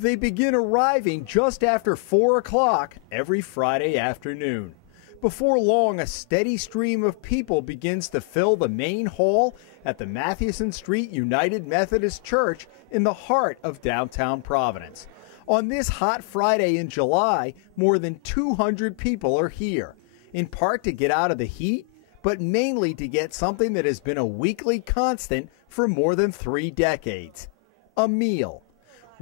They begin arriving just after 4 o'clock every Friday afternoon. Before long, a steady stream of people begins to fill the main hall at the Mathewson Street United Methodist Church in the heart of downtown Providence. On this hot Friday in July, more than 200 people are here, in part to get out of the heat, but mainly to get something that has been a weekly constant for more than 3 decades, a meal.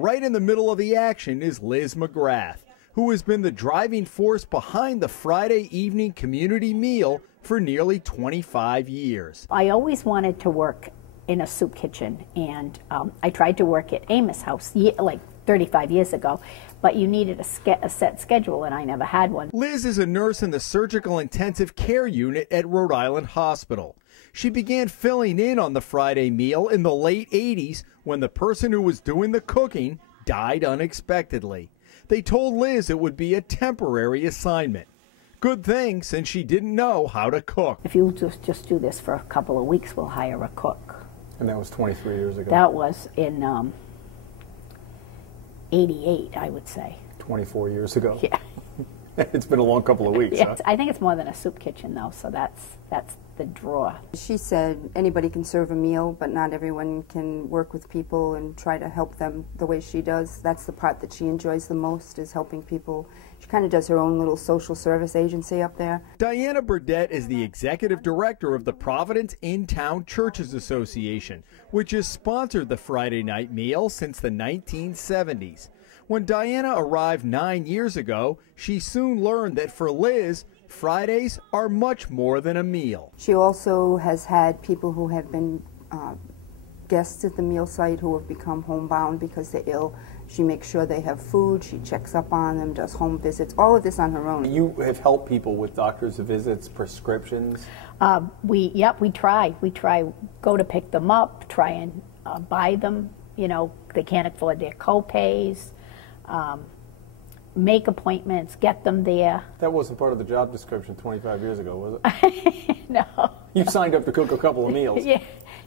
Right in the middle of the action is Liz McGrath, who has been the driving force behind the Friday evening community meal for nearly 25 years. I always wanted to work in a soup kitchen, and I tried to work at Amos House like 35 years ago, but you needed a set schedule, and I never had one. Liz is a nurse in the surgical intensive care unit at Rhode Island Hospital. She began filling in on the Friday meal in the late 80s when the person who was doing the cooking died unexpectedly. They told Liz it would be a temporary assignment. Good thing, since she didn't know how to cook. If you just do this for a couple of weeks, we'll hire a cook. And that was 23 years ago? That was in 88, I would say. 24 years ago? Yeah. It's been a long couple of weeks, huh? I think it's more than a soup kitchen, though, so that's the draw. She said anybody can serve a meal, but not everyone can work with people and try to help them the way she does. That's the part that she enjoys the most, is helping people. She kind of does her own little social service agency up there. Diana Burdett is the executive director of the Providence In-Town Churches Association, which has sponsored the Friday night meal since the 1970s. When Diana arrived 9 years ago, she soon learned that for Liz, Fridays are much more than a meal. She also has had people who have been guests at the meal site who have become homebound because they're ill. She makes sure they have food, she checks up on them, does home visits, all of this on her own. You have helped people with doctor's visits, prescriptions? We try. Go to pick them up, try and buy them. You know, they can't afford their co-pays. Make appointments, get them there. That wasn't part of the job description 25 years ago, was it? No. You signed up to cook a couple of meals.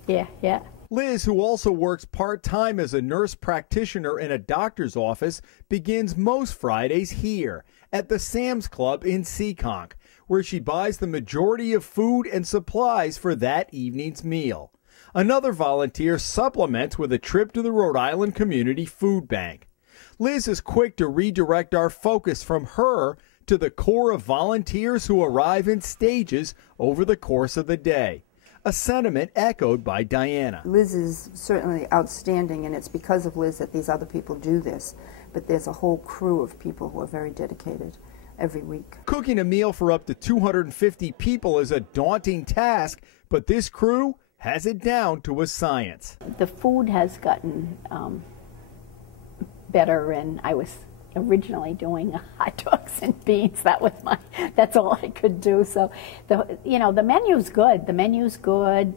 Yeah. Liz, who also works part-time as a nurse practitioner in a doctor's office, begins most Fridays here at the Sam's Club in Seekonk, where she buys the majority of food and supplies for that evening's meal. Another volunteer supplements with a trip to the Rhode Island Community Food Bank. Liz is quick to redirect our focus from her to the core of volunteers who arrive in stages over the course of the day, a sentiment echoed by Diana. Liz is certainly outstanding, and it's because of Liz that these other people do this, but there's a whole crew of people who are very dedicated every week. Cooking a meal for up to 250 people is a daunting task, but this crew has it down to a science. The food has gotten better, and I was originally doing hot dogs and beans. That's all I could do. So the menu's good.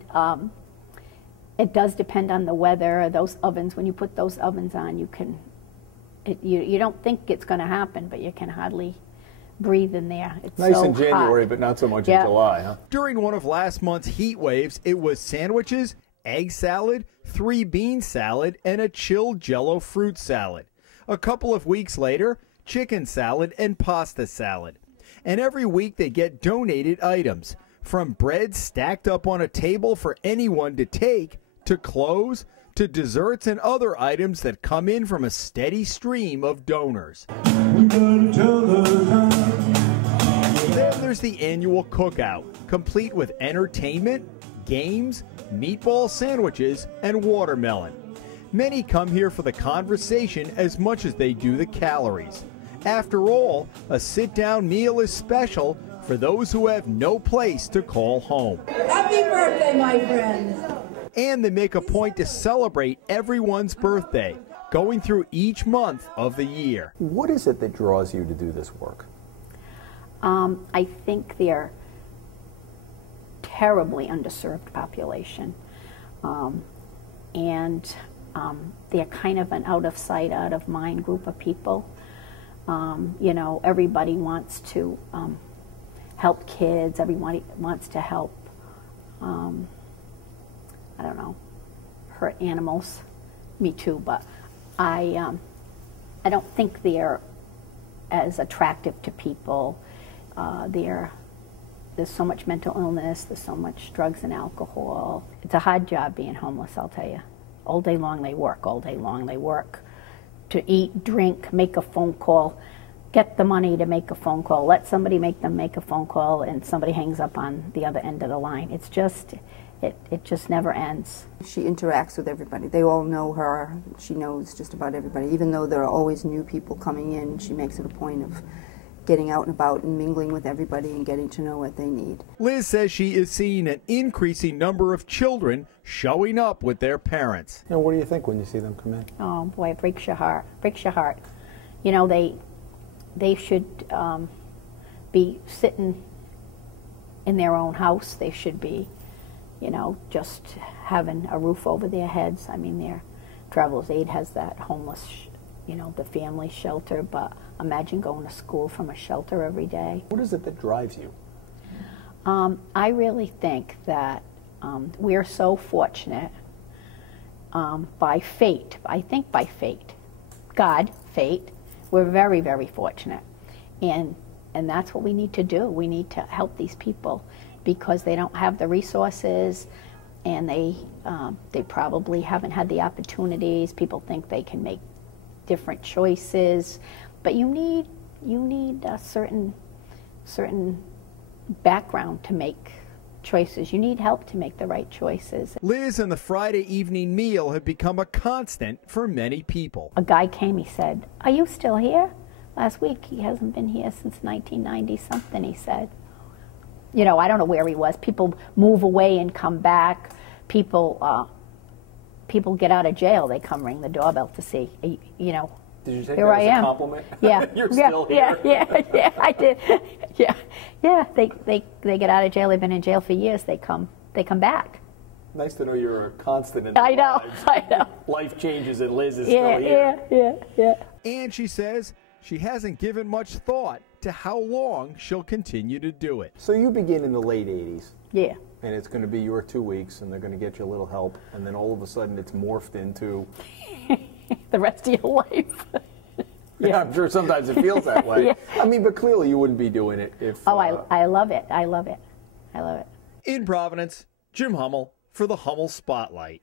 It does depend on the weather. Those ovens, when you put those ovens on, you don't think it's going to happen, but you can hardly breathe in there. It's nice so in January, hot. but not so much in July, huh? During one of last month's heat waves, it was sandwiches, egg salad, 3-bean salad, and a chilled Jell-O fruit salad. A couple of weeks later, chicken salad and pasta salad. And every week they get donated items, from bread stacked up on a table for anyone to take, to clothes, to desserts and other items that come in from a steady stream of donors. Then there's the annual cookout, complete with entertainment, games, meatball sandwiches, and watermelon. Many come here for the conversation as much as they do the calories. After all, a sit-down meal is special for those who have no place to call home. Happy birthday, my friends! And they make a point to celebrate everyone's birthday, going through each month of the year. What is it that draws you to do this work? I think they're terribly underserved population, and they're kind of an out of sight, out of mind group of people. Everybody wants to help kids. Everybody wants to help, I don't know, hurt animals. Me too, but I I don't think they're as attractive to people. There's so much mental illness, there's so much drugs and alcohol. It's a hard job being homeless, I'll tell you. All day long they work, all day long they work. To eat, drink, make a phone call, get the money to make a phone call, let somebody make them make a phone call, and somebody hangs up on the other end of the line. It's just, it just never ends. She interacts with everybody. They all know her. She knows just about everybody. Even though there are always new people coming in, she makes it a point of getting out and about and mingling with everybody and getting to know what they need. Liz says she is seeing an increasing number of children showing up with their parents. And what do you think when you see them come in? Oh boy, it breaks your heart. Breaks your heart. You know, they should be sitting in their own house. They should be, you know, just having a roof over their heads. I mean, their Travelers Aid has that homeless, you know, the family shelter, but imagine going to school from a shelter every day. What is it that drives you? I really think that we're so fortunate by fate. I think by fate. God, fate. We're very, very fortunate. And that's what we need to do. We need to help these people because they don't have the resources and they probably haven't had the opportunities. People think they can make different choices, but you need a certain background to make choices. You need help to make the right choices. Liz and the Friday evening meal have become a constant for many people. A guy came, he said, "Are you still here?" Last week, he hasn't been here since 1990 something, he said. You know, I don't know where he was. People move away and come back. People get out of jail, they come ring the doorbell to see, you know. Did you take here that I as a am. compliment? Yeah. You're still here? Yeah, I did. Yeah, they get out of jail, they've been in jail for years, they come back. Nice to know you're a constant in their I know, lives. I know. Life changes and Liz is still here. Yeah. And she says she hasn't given much thought to how long she'll continue to do it. So you begin in the late 80s. Yeah. And it's going to be your 2 weeks, and they're going to get you a little help, and then all of a sudden it's morphed into... the rest of your life. Yeah, I'm sure sometimes it feels that way. Yeah. I mean, but clearly you wouldn't be doing it if... Oh, I love it. I love it. I love it. In Providence, Jim Hummel for the Hummel Spotlight.